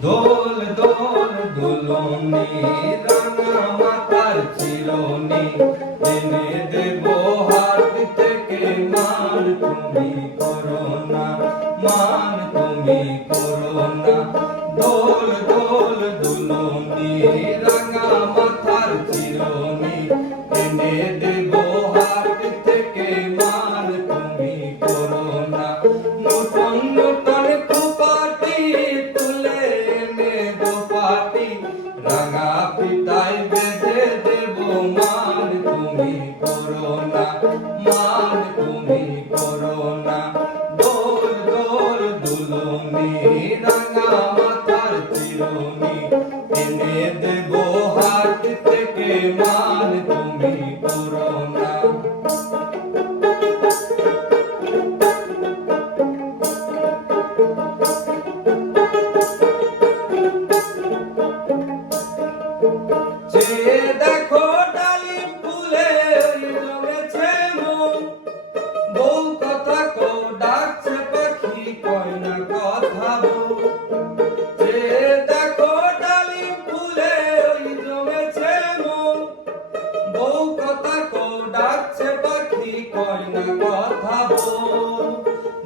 দোল দোল দুলনি রাঙা মাতার চিরনি। এনে দেব হাত থেকে মান তুমি করোনা, মান তুমি করোনা। দোল দোল দুলনি রাঙা Amen.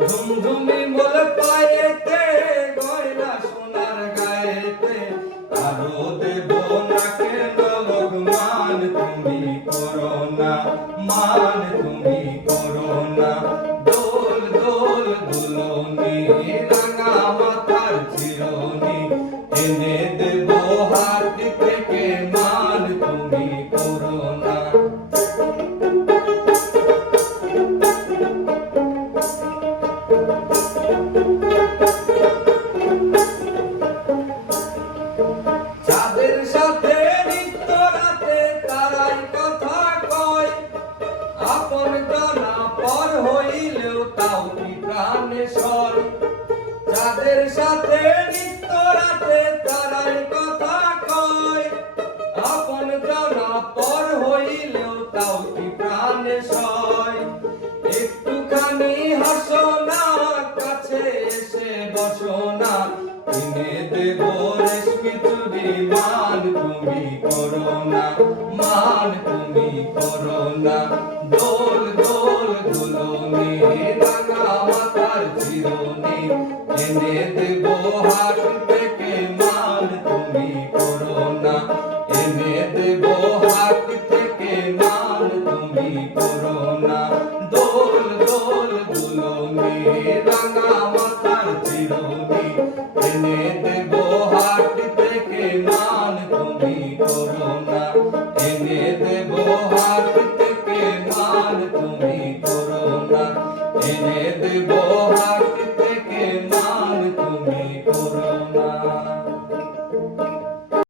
ঝুমঝুমি মোল পায়েতে, গয়না সোনার গায়েতে। আরও দেব নাকে নলক মান তুমি করোনা মান তুমি করোনা দোল চিরনি এনে দেব হাত থেকে মান, তুমি করোনা আপন জানা পর হইলেও তাও কি প্রাণে সয়? যাদের সাথে নিত্য রাতে তারাই কথা কয়। আপন জানা পর হইলেও তাও কি প্রাণে সয়? একটুখানি হাসো না, কাছে এসে বসো না। কিনে দেব রেশমি মান তুমি করোনা মান তুমি করোনা দোল দোল রাঙা মাতার এনে দেব হাত থেকে মাল তুমি করো না। এনে দেব হাত থেকে মাল তুমি করো না। দোল দোল দুলো মেয়ে রাঙা মাথার চিরনি। এনে দেব হাত থেকে মাল তুমি করো না। এনে দেব হাত